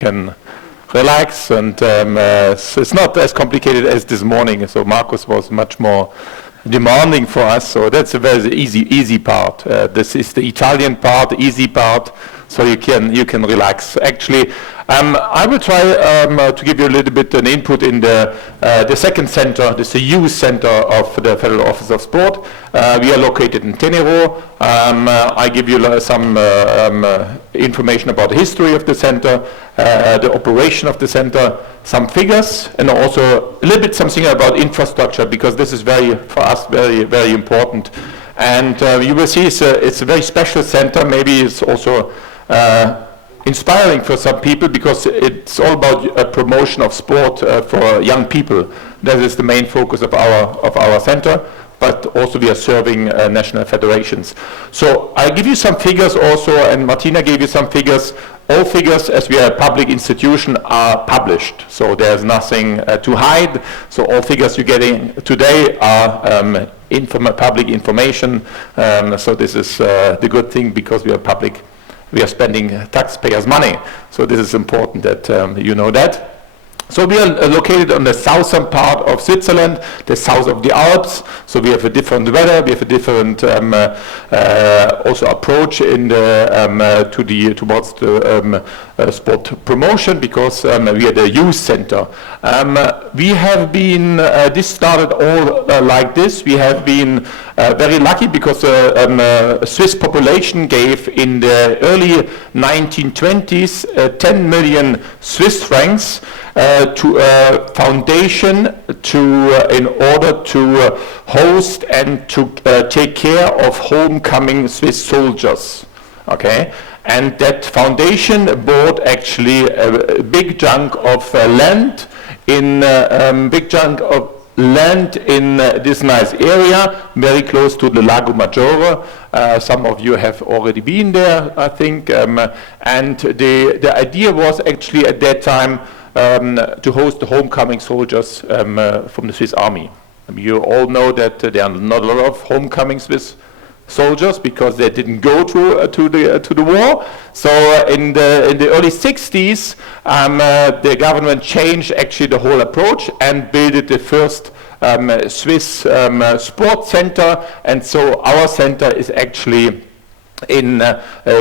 can relax, and so it's not as complicated as this morning. So Marcus was much more demanding for us, so that's a very easy part. This is the Italian part, the easy part, so you can relax. Actually, I will try to give you a little bit an input in the second center. This is the youth center of the Federal Office of Sport. We are located in TENERO. I give you some information about the history of the center, the operation of the center, some figures, and also a little bit something about infrastructure, because this is for us very important. And you will see it's a very special center. Maybe it's also inspiring for some people, because it's all about a promotion of sport for young people. That is the main focus of our center. But also we are serving national federations. So I give you some figures also, and Martina gave you some figures. All figures, as we are a public institution, are published. So there's nothing to hide. So all figures you're getting today are public information. So this is the good thing, because we are public. We are spending taxpayers' money. So this is important that you know that. So we are located on the southern part of Switzerland, the south of the Alps. So we have a different weather. We have a different also approach in towards the sport promotion, because we are the youth center. We have been this started all like this. We have been very lucky, because Swiss population gave in the early 1920s 10 million Swiss francs to a foundation in order to host and to take care of homecoming Swiss soldiers. Okay, and that foundation bought actually a big chunk of land in this nice area, very close to the Lago Maggiore. Some of you have already been there, I think. And the idea was actually at that time to host the homecoming soldiers from the Swiss Army. I mean, you all know that there are not a lot of homecoming Swiss soldiers, because they didn't go to the war. So in the early 60s, the government changed actually the whole approach and built the first Swiss sports center. And so our center is actually in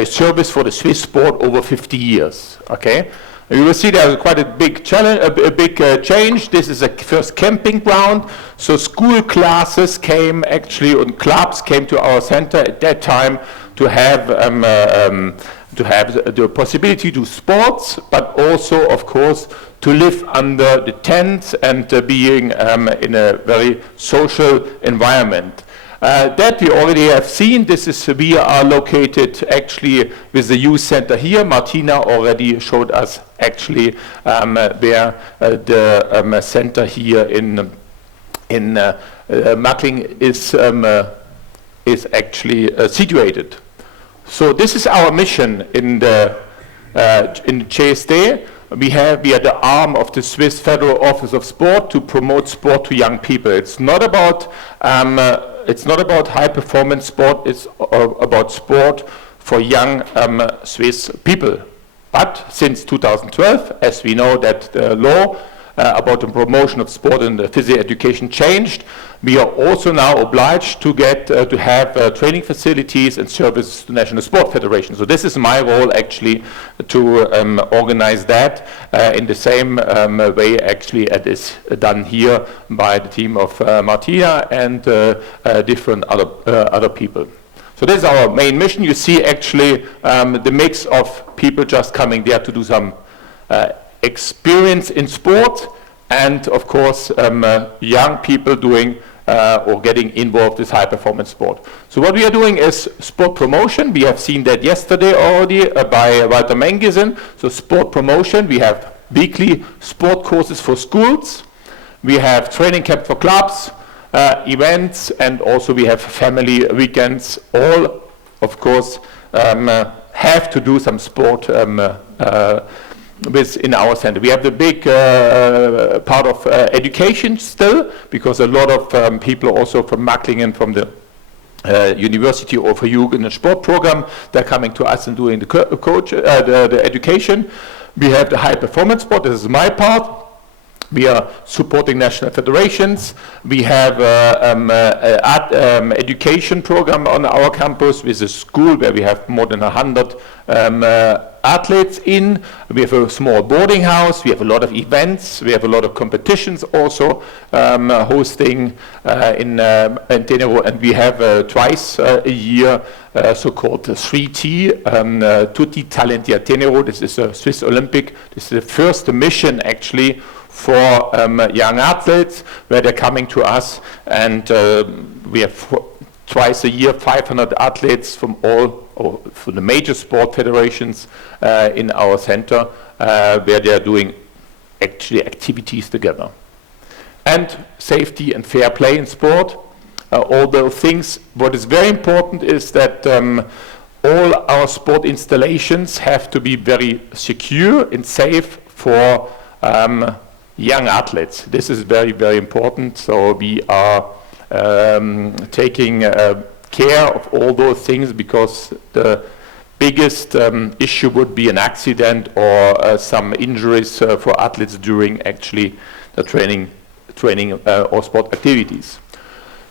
service for the Swiss sport over 50 years. Okay. You will see there's quite a big challenge, a big change. This is a first camping ground. So school classes came actually, and clubs came to our center at that time to have the possibility to do sports, but also, of course, to live under the tents and being in a very social environment. That we already have seen. We are located actually with the youth center here. Martina already showed us actually where the center here in Mackling is actually situated. So this is our mission in the JSD. We are the arm of the Swiss Federal Office of Sport to promote sport to young people. It's not about high performance sport. It's about sport for young Swiss people. But since 2012, as we know that the law about the promotion of sport and the physical education changed, we are also now obliged to have training facilities and services to National Sport Federation. So this is my role actually to organize that in the same way actually it is done here by the team of Martina and different other people. So this is our main mission. You see actually the mix of people just coming there to do some experience in sport, and of course young people doing or getting involved with high performance sport. So what we are doing is sport promotion. We have seen that yesterday already by Walter Mengisen. So sport promotion, we have weekly sport courses for schools. We have training camp for clubs, events, and also we have family weekends. All, of course, have to do some sport in our center. We have the big part of education still, because a lot of people also from Macklingen, from the university or for Jugend and Sport program, they're coming to us and doing the education. We have the high performance sport, this is my part. We are supporting national federations. We have an education program on our campus with a school where we have more than 100 athletes in. We have a small boarding house. We have a lot of events. We have a lot of competitions also hosting in TENERO. And we have twice a year so-called 3T, Tutti Talenti a TENERO. This is a Swiss Olympic. This is the first mission actually for young athletes where they're coming to us, and we have twice a year 500 athletes from from the major sport federations in our center where they're doing actually activities together. And safety and fair play in sport, all those things. What is very important is that all our sport installations have to be very secure and safe for young athletes. This is very, very important. So we are taking care of all those things, because the biggest issue would be an accident or some injuries for athletes during actually the training or sport activities.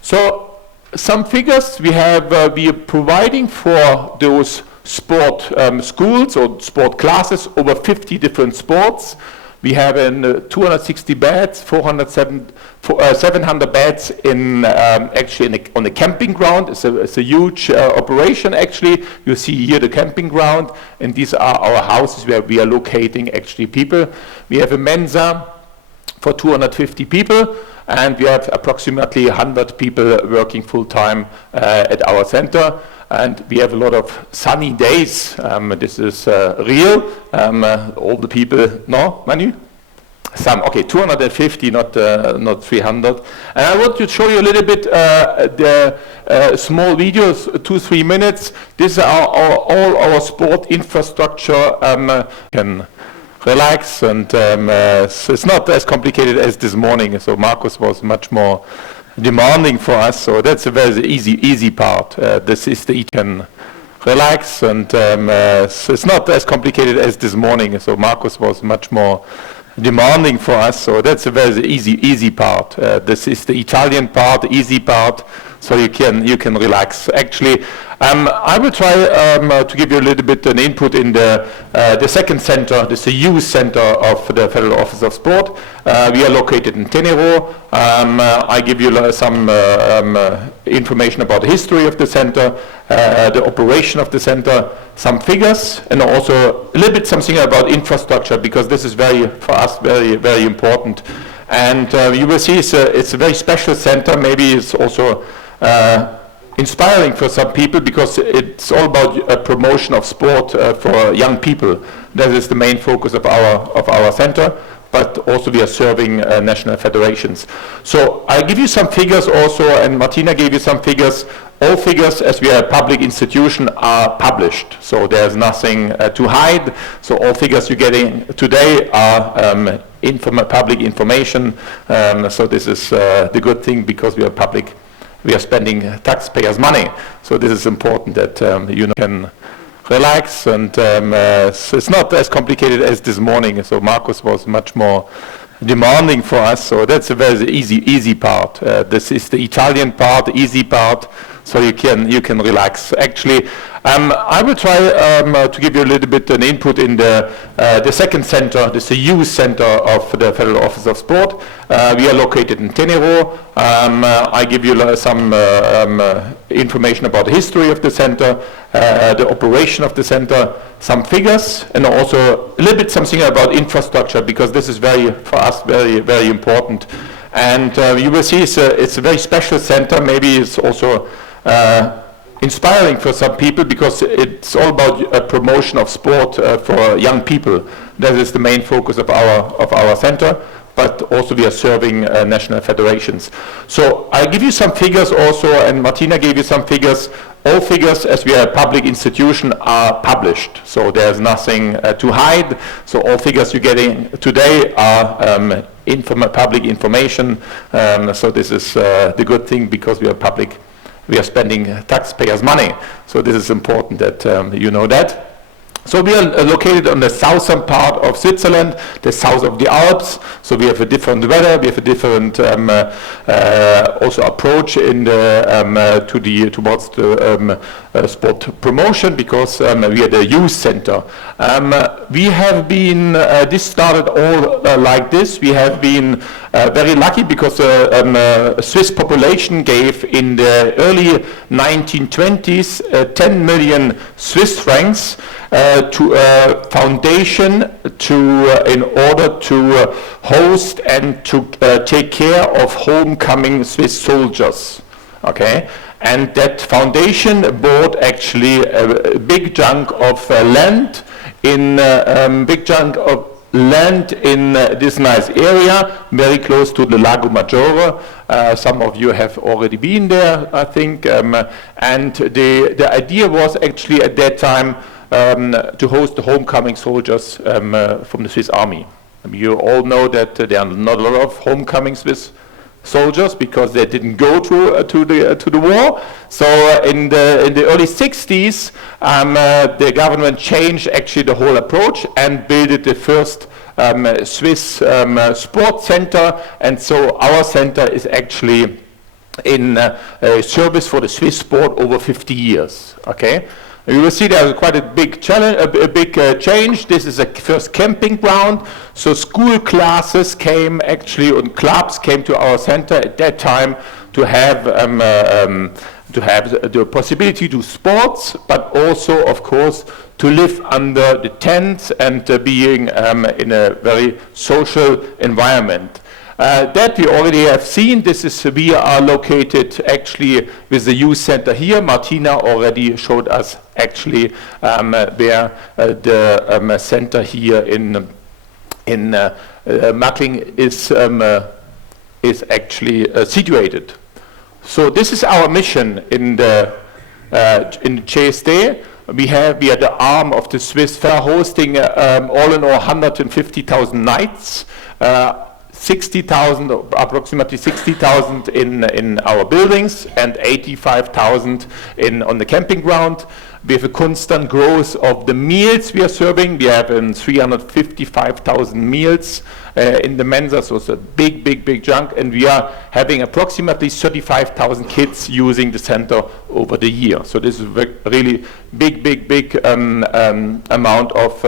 So some figures we have, we are providing for those sport schools or sport classes over 50 different sports. We have 260 beds, 700 beds in actually on the camping ground. It's a huge operation actually. You see here the camping ground, and these are our houses where we are locating actually people. We have a Mensa for 250 people, and we have approximately 100 people working full-time at our center. And we have a lot of sunny days. This is real. All the people, no, Manu? Some, okay, 250, not 300. And I want to show you a little bit the small videos, 2-3 minutes. This is all our sport infrastructure. Can relax, and so it's not as complicated as this morning. So Marcus was much more demanding for us, so that's a very easy part. This is the can relax, and so it's not as complicated as this morning. So Marcus was much more demanding for us, so that's a very easy part. This is the Italian part, the easy part, so you can relax. Actually, I will try to give you a little bit an input in the second center. This is the youth center of the Federal Office of Sport. We are located in TENERO. I give you some information about the history of the center, the operation of the center, some figures, and also a little bit something about infrastructure, because this is for us very important. And you will see it's a very special center. Maybe it's also inspiring for some people, because it's all about a promotion of sport for young people. That is the main focus of our center. But also we are serving national federations. So I give you some figures also, and Martina gave you some figures. All figures, as we are a public institution, are published. So there's nothing to hide. So all figures you're getting today are public information. So this is the good thing, because we are public. We are spending taxpayers' money. So this is important that you can relax, and so it's not as complicated as this morning. So Marcus was much more demanding for us, so that's a very easy part. This is the Italian part, the easy part, so you can relax. Actually, I will try to give you a little bit an input in the second center. This is the youth center of the Federal Office of Sport. We are located in TENERO. I give you some information about the history of the center, the operation of the center, some figures, and also a little bit something about infrastructure, because this is for us very important. And you will see it's a very special center. Maybe it's also inspiring for some people, because it's all about a promotion of sport for young people. That is the main focus of our center. But also we are serving national federations. So I give you some figures also, and Martina gave you some figures. All figures, as we are a public institution, are published. So there's nothing to hide. So all figures you're getting today are public information. So this is the good thing, because we are public. We are spending taxpayers' money. So this is important that you know that. So we are located on the southern part of Switzerland, the south of the Alps. So we have a different weather. We have a different also approach in the towards the sport promotion, because we are the youth center. We have been this started all like this. We have been very lucky because Swiss population gave in the early 1920s 10 million Swiss francs to a foundation in order to host and to take care of homecoming Swiss soldiers. Okay, and that foundation bought actually a big chunk of land in this nice area, very close to the Lago Maggiore. Some of you have already been there, I think. And the idea was actually at that time to host the homecoming soldiers from the Swiss Army. I mean, you all know that there are not a lot of homecoming Swiss soldiers because they didn't go to the war. So in the early 60s, the government changed actually the whole approach and built the first Swiss sports center. And so our center is actually in service for the Swiss sport over 50 years. Okay. You will see there's quite a big challenge, a big change. This is a first camping ground. So school classes came actually, and clubs came to our center at that time to have the possibility to do sports, but also, of course, to live under the tents and being in a very social environment. That we already have seen. We are located actually with the youth center here. Martina already showed us actually where the center here in Mackling is actually situated. So this is our mission in the JSD. We are the arm of the Swiss Fair, hosting all in all 150,000 nights. 60,000, approximately 60,000 in our buildings and 85,000 on the camping ground. We have a constant growth of the meals we are serving. We have 355,000 meals in the Mensa, so it's a big chunk, and we are having approximately 35,000 kids using the center over the year. So this is a really big amount of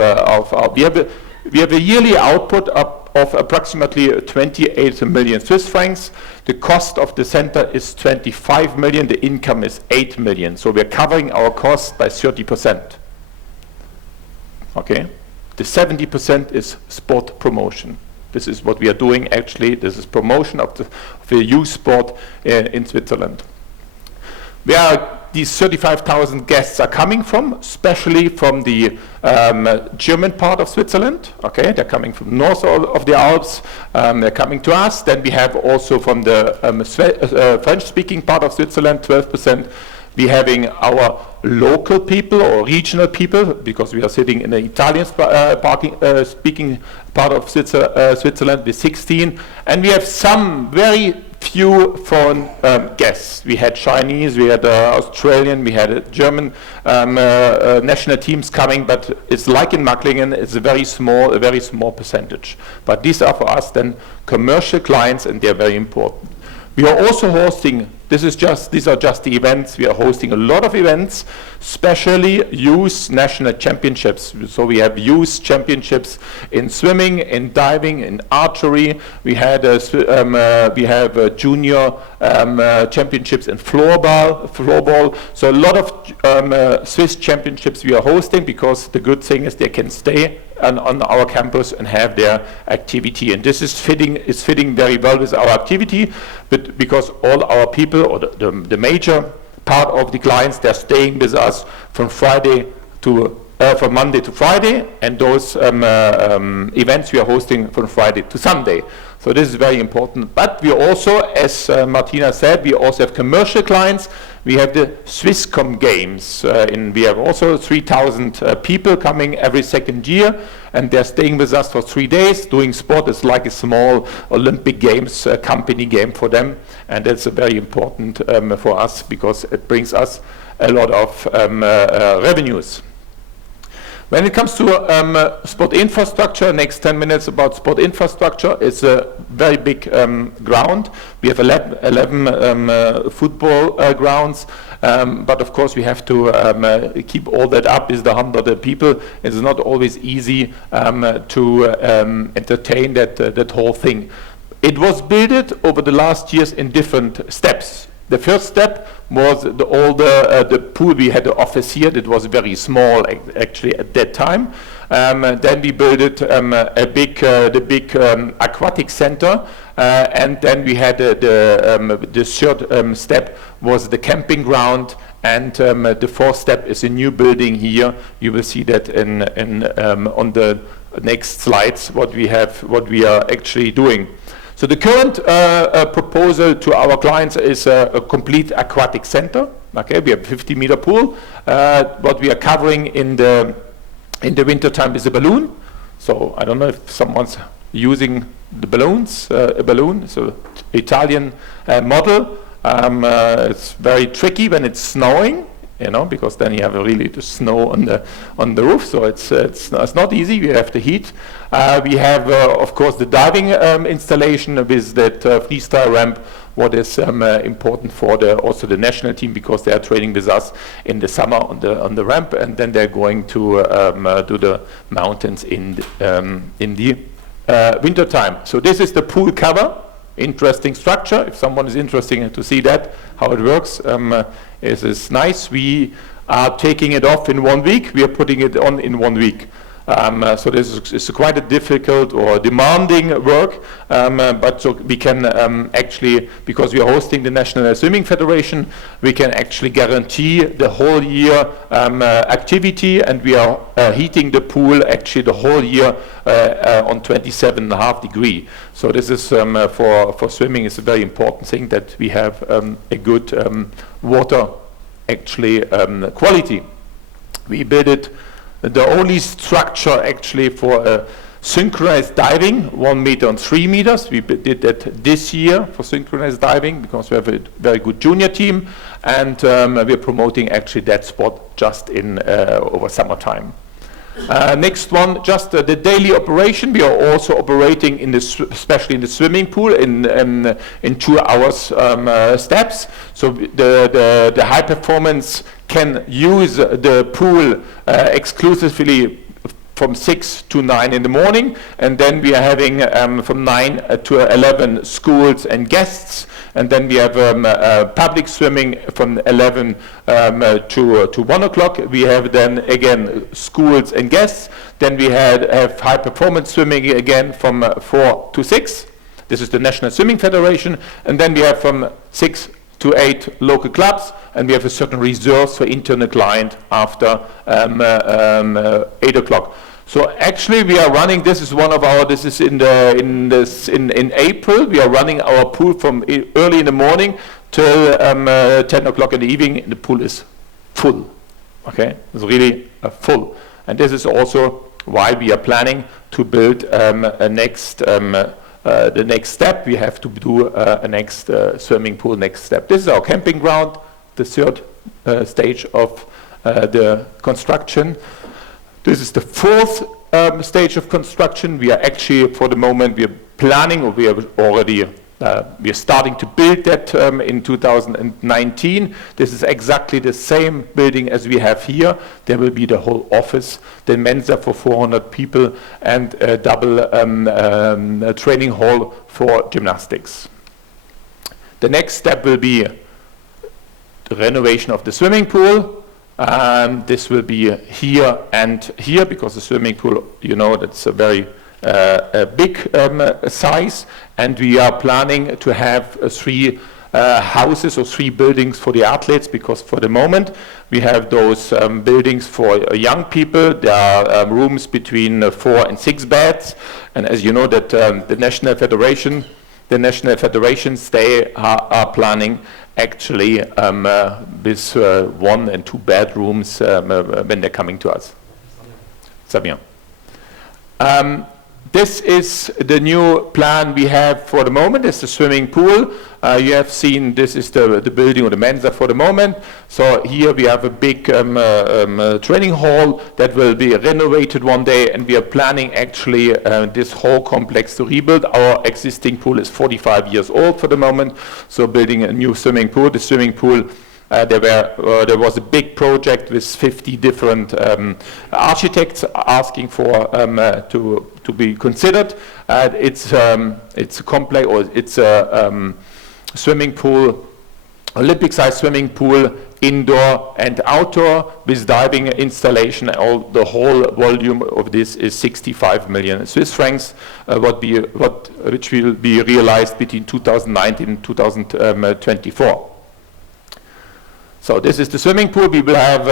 we have a yearly output of approximately 28 million Swiss francs. The cost of the center is 25 million. The income is 8 million. So we're covering our costs by 30%. Okay? The 70% is sport promotion. This is what we are doing actually. This is promotion of the youth sport in Switzerland. These 35,000 guests are coming from, especially from the German part of Switzerland. Okay, they're coming from north of the Alps. They're coming to us. Then we have also from the French-speaking part of Switzerland, 12%. We're having our local people or regional people, because we are sitting in the Italian speaking part of Switzerland with 16. And we have some very few foreign guests. We had Chinese, we had Australian, we had German national teams coming, but it's like in Macklingen, it's a very small percentage. But these are for us then commercial clients, and they're very important. We are also hosting, these are just the events. We are hosting a lot of events, especially youth national championships. So we have youth championships in swimming, in diving, in archery. We have junior championships in floorball. So a lot of Swiss championships we are hosting, because the good thing is they can stay on our campus and have their activity, and this is fitting very well with our activity, but because all our people, or the major part of the clients, they're staying with us from Monday to Friday, and those events we are hosting from Friday to Sunday. So this is very important. But we also, as Martina said, we also have commercial clients. We have the Swisscom Games. We have also 3,000 people coming every second year, and they're staying with us for 3 days, doing sport. It's like a small Olympic Games company game for them, and that's very important for us, because it brings us a lot of revenues. When it comes to sport infrastructure, next 10 minutes about sport infrastructure. It's a very big ground. We have 11 football grounds, but of course we have to keep all that up. Is the 100 people. It's not always easy to entertain that whole thing. It was built over the last years in different steps. The first step was the pool. We had the office here that was very small actually at that time. Then we built the big aquatic center, and then we had the third step was the camping ground, and the fourth step is a new building here. You will see that on the next slides what we are actually doing. So the current proposal to our clients is a complete aquatic center. Okay, we have a 50-meter pool. What we are covering in the winter time is a balloon. So I don't know if someone's using the balloons. A balloon, so Italian model. It's very tricky when it's snowing, you know, because then you have really the snow on the roof. So it's not easy. We have the heat. We have, of course, the diving installation with that freestyle ramp. What is important for also the national team, because they are training with us in the summer on the ramp, and then they're going to do the mountains in the winter time. So this is the pool cover. Interesting structure. If someone is interested to see that, how it works, it is nice. We are taking it off in 1 week. We are putting it on in 1 week. So this is quite a difficult or demanding work, but so we can actually, because we are hosting the National Swimming Federation, we can actually guarantee the whole year activity, and we are heating the pool actually the whole year on 27.5 degrees. So this is for swimming is a very important thing, that we have a good water actually quality. We built it. The only structure actually for synchronized diving, 1 meter and 3 meters. We did that this year for synchronized diving because we have a very good junior team, and we are promoting actually that sport just in over summertime. Next one, just the daily operation. We are also operating in especially in the swimming pool in 2 hours steps. So the high performance can use the pool exclusively from 6 to 9 in the morning, and then we are having from 9 to 11 schools and guests, and then we have public swimming from 11 to 1 o'clock. We have then again schools and guests. Then we have high performance swimming again from 4 to 6. This is the National Swimming Federation, and then we have from 6 to 8 local clubs, and we have a certain reserves for internal client after 8 o'clock. So actually we are running, this is one of our, this is in April, we are running our pool from early in the morning till 10 o'clock in the evening, and the pool is full. Okay, it's really full. And this is also why we are planning to build the next step. We have to do a next swimming pool next step. This is our camping ground, the third stage of the construction. This is the fourth stage of construction. We are actually, for the moment, we are planning, or we are already, we are starting to build that in 2019. This is exactly the same building as we have here. There will be the whole office, the Mensa for 400 people, and a double training hall for gymnastics. The next step will be the renovation of the swimming pool. This will be here and here, because the swimming pool, you know, that's a very big size, and we are planning to have 3 houses or 3 buildings for the athletes, because for the moment we have those buildings for young people. There are rooms between 4 and 6 beds, and as you know that the national federations, they are planning actually with 1 and 2 bedrooms when they're coming to us. Samir. This is the new plan we have for the moment. It's the swimming pool. You have seen this is the building or the Mensa for the moment. So here we have a big training hall that will be renovated one day, and we are planning actually this whole complex to rebuild. Our existing pool is 45 years old for the moment, so building a new swimming pool. The swimming pool, there was a big project with 50 different architects asking for to be considered. It's a complex, or it's a swimming pool, Olympic-sized swimming pool, indoor and outdoor, with diving installation. The whole volume of this is 65 million Swiss francs, which will be realized between 2019 and 2024. So this is the swimming pool. We will have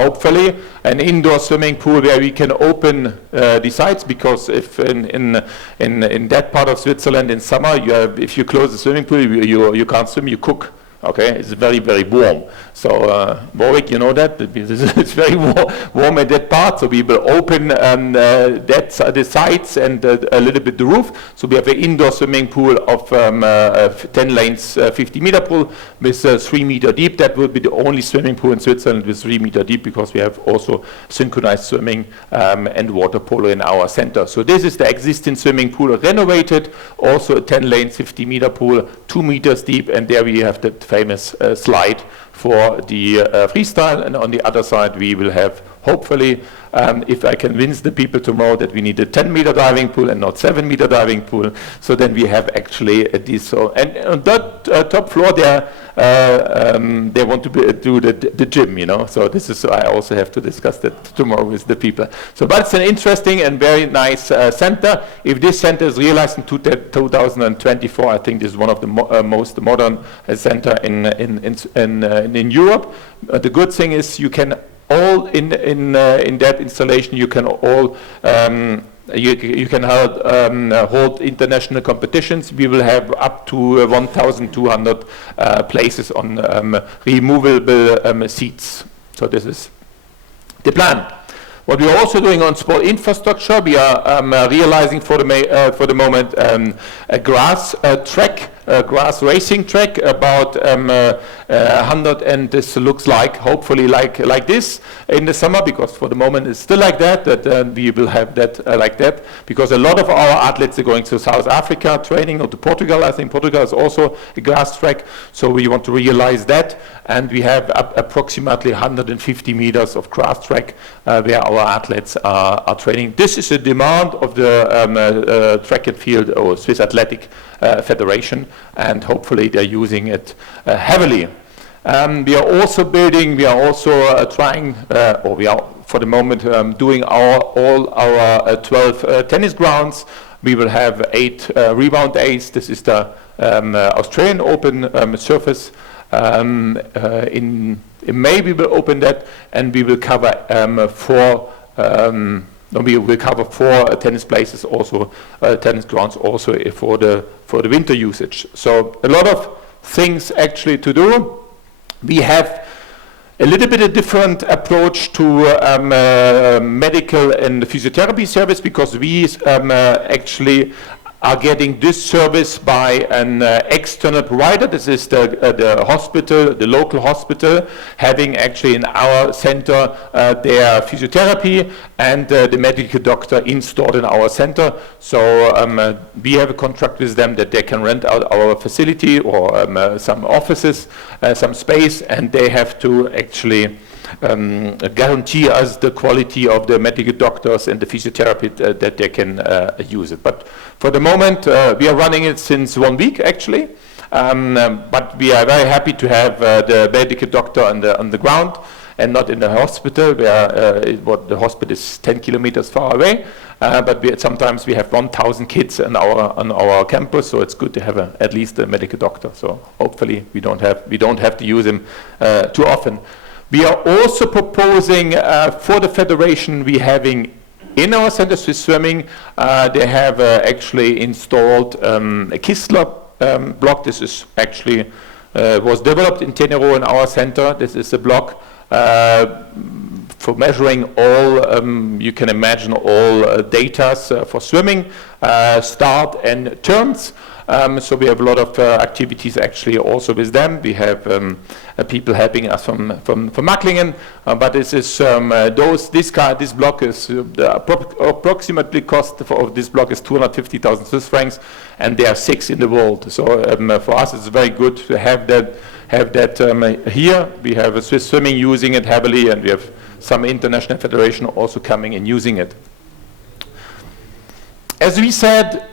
hopefully an indoor swimming pool where we can open the sites, because if in that part of Switzerland in summer, if you close the swimming pool, you can't swim, you cook. Okay, it's very, very warm. So Warwick, you know that it's very warm at that part. So we will open the sides and a little bit the roof. So we have an indoor swimming pool of 10 lanes, 50-meter pool with 3 meter deep. That will be the only swimming pool in Switzerland with 3 meter deep, because we have also synchronized swimming and water polo in our center. So this is the existing swimming pool renovated. Also a 10 lanes, 50-meter pool, 2 meters deep, and there we have the famous slide for the freestyle, and on the other side we will have, hopefully, if I convince the people tomorrow that we need a 10-meter diving pool and not 7-meter diving pool, so then we have actually this. So, and on that top floor there, they want to do the gym, you know. So this is, so I also have to discuss that tomorrow with the people. So, but it's an interesting and very nice center. If this center is realized in 2024, I think this is one of the most modern center in Europe. The good thing is you can all in that installation, you can all you can hold international competitions. We will have up to 1,200 places on removable seats. So this is the plan. What we are also doing on sport infrastructure, we are realizing for the moment a grass track, grass racing track, about 100, and this looks like, hopefully like this in the summer, because for the moment it's still like that, we will have that like that, because a lot of our athletes are going to South Africa training, or to Portugal. I think Portugal is also a grass track, so we want to realize that, and we have approximately 150 meters of grass track where our athletes are training. This is a demand of the track and field, or Swiss Athletic Federation, and hopefully they're using it heavily. We are also building, we are also trying, or we are for the moment doing all our 12 tennis grounds. We will have 8 rebound days. This is the Australian Open surface. In May we will open that, and we will cover 4 tennis places, also tennis grounds, also for the winter usage. So a lot of things actually to do. We have a little bit of different approach to medical and physiotherapy service, because we actually are getting this service by an external provider. This is the hospital, the local hospital, having actually in our center their physiotherapy and the medical doctor installed in our center. So we have a contract with them that they can rent out our facility, or some offices, some space, and they have to actually guarantee us the quality of the medical doctors and the physiotherapy that they can use it. But for the moment, we are running it since 1 week actually, but we are very happy to have the medical doctor on the ground and not in the hospital, where the hospital is 10 kilometers far away. But sometimes we have 1,000 kids on our campus, so it's good to have at least a medical doctor. So hopefully we don't have to use him too often. We are also proposing for the federation we having in our Center Swiss Swimming, they have actually installed a Kistler block. This is actually was developed in TENERO in our center. This is a block for measuring all, you can imagine all data for swimming, start and turns. So we have a lot of activities actually also with them. We have people helping us from Macklingen, but this is this block is approximately cost of this block is 250,000 Swiss francs, and there are 6 in the world. So for us it's very good to have that here. We have a Swiss Swimming using it heavily, and we have some international federation also coming and using it. As we said,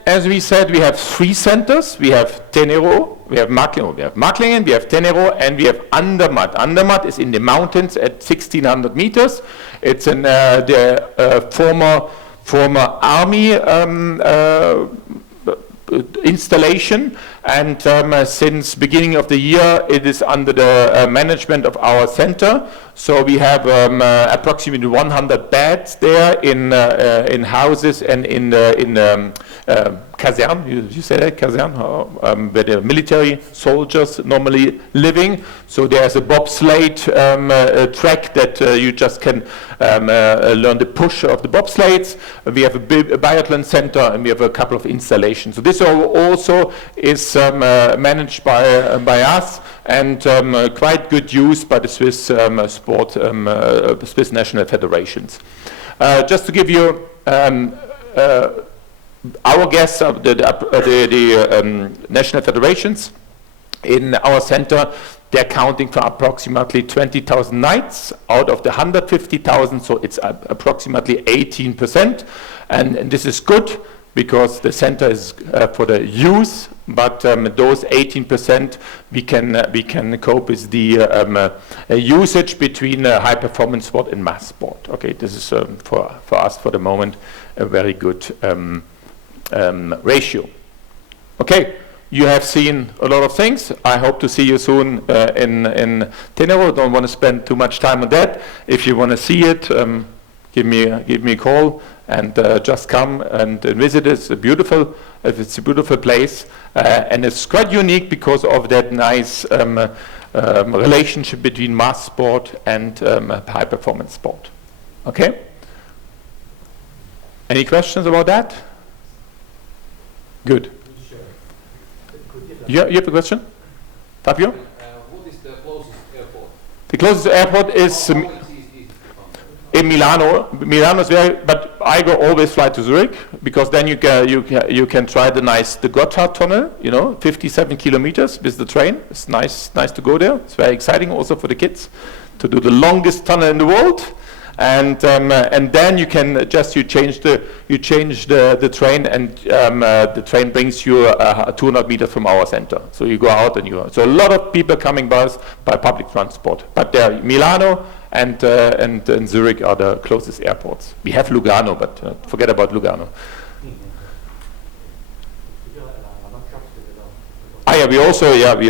we have 3 centers. We have TENERO, we have Macklingen, we have TENERO, and we have Andermatt. Andermatt is in the mountains at 1,600 meters. It's in the former army installation, and since beginning of the year it is under the management of our center. So we have approximately 100 beds there in houses and in caserne, you say that, caserne, where the military soldiers normally living. So there's a bobsleigh track that you just can learn the push of the bobsleighs. We have a biathlon center, and we have a couple of installations. So this also is managed by us, and quite good use by the Swiss Swiss national federations. Just to give you our guess of the national federations in our center, they're counting for approximately 20,000 nights out of the 150,000, so it's approximately 18%, and this is good because the center is for the youth, but those 18% we can cope with the usage between high performance sport and mass sport. Okay, this is for us for the moment a very good ratio. Okay, you have seen a lot of things. I hope to see you soon in TENERO. Don't want to spend too much time on that. If you want to see it, give me a call, and just come and visit. It's a beautiful place, and it's quite unique because of that nice relationship between mass sport and high performance sport. Okay. Any questions about that? Good. You have a question, Fabio? What is the closest airport? The closest airport is in Milano. Milano is very, but I always fly to Zurich, because then you can try the Gotthard tunnel. 57 kilometers with the train. It's nice to go there. It's very exciting also for the kids to do the longest tunnel in the world. And then you can change the train, and the train brings you 200 meters from our center. So you go out, and so a lot of people coming by public transport. But Milano and Zurich are the closest airports. We have Lugano, but forget about Lugano. We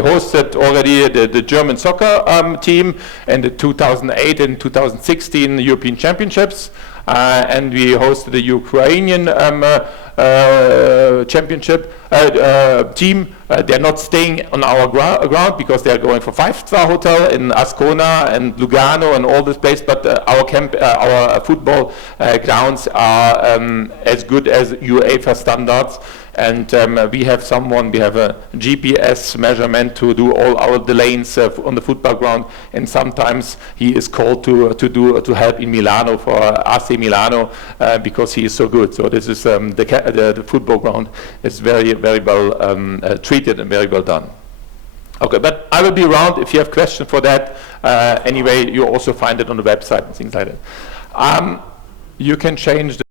hosted already the German soccer team in the 2008 and 2016 European Championships, and we hosted the Ukrainian championship team. They're not staying on our ground because they're going for 5-star hotel in Ascona and Lugano and all this place. But our football grounds are as good as UEFA standards. And we have a GPS measurement to do all the lanes on the football ground, and sometimes he is called to help in Milano for AC Milano because he is so good. So this is the football ground is very, very well treated and very well done. Okay, but I will be around if you have questions for that. Anyway, you also find it on the website and things like that. You can change the